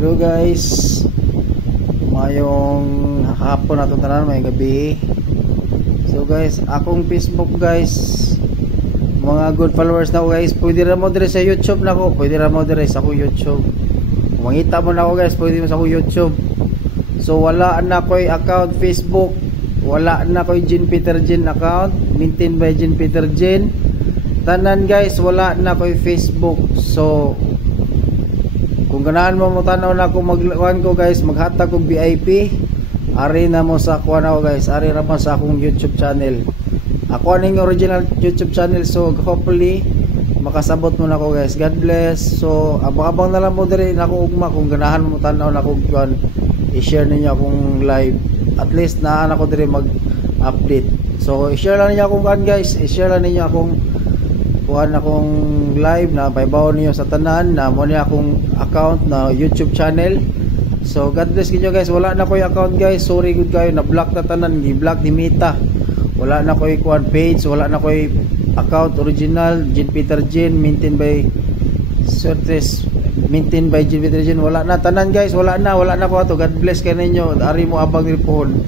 Hello guys, mayong hapon na itong tanan, may gabi. So guys, akong Facebook guys, mga good followers na ko guys, pwede na mo dire sa YouTube na ko, pwede na mo dire sa akong YouTube. Kung mangita mo na ako guys, pwede mo sa akong YouTube. So wala na ko'y account Facebook, wala na ko'y Jean Peter Jean account, maintain by Jean Peter Jean. Tanan guys, wala na ko'y Facebook. So kung ganahan mo mo tanaw na kung magkuhan ko guys, maghatag kong VIP, ari na mo sa kuhan ako guys, ari na mo sa akong YouTube channel. Ako aning original YouTube channel, so hopefully makasabot mo na ako guys. God bless. So abang-abang na lang mo diri na ako ugma kung ganahan mo tanaw na kung kuhan, i-share ninyo akong live. At least naan ako diri mag-update. So i-share lang ninyo akong kuhan guys, i-share lang ninyo akong kuhan akong live na paibaw niyo sa tanan na mo niya akong account na YouTube channel. So God bless kinyo guys. Wala na ko'y account guys, sorry good kayo, na block na tanan, i-block ni Meta. Wala na ko'y kuhan page, wala na ko'y account original Jean Peter Jean, maintain by Jean Peter Jean. Wala na tanan guys, wala na ko ato. God bless kayo ninyo, ari mo abang ripohon.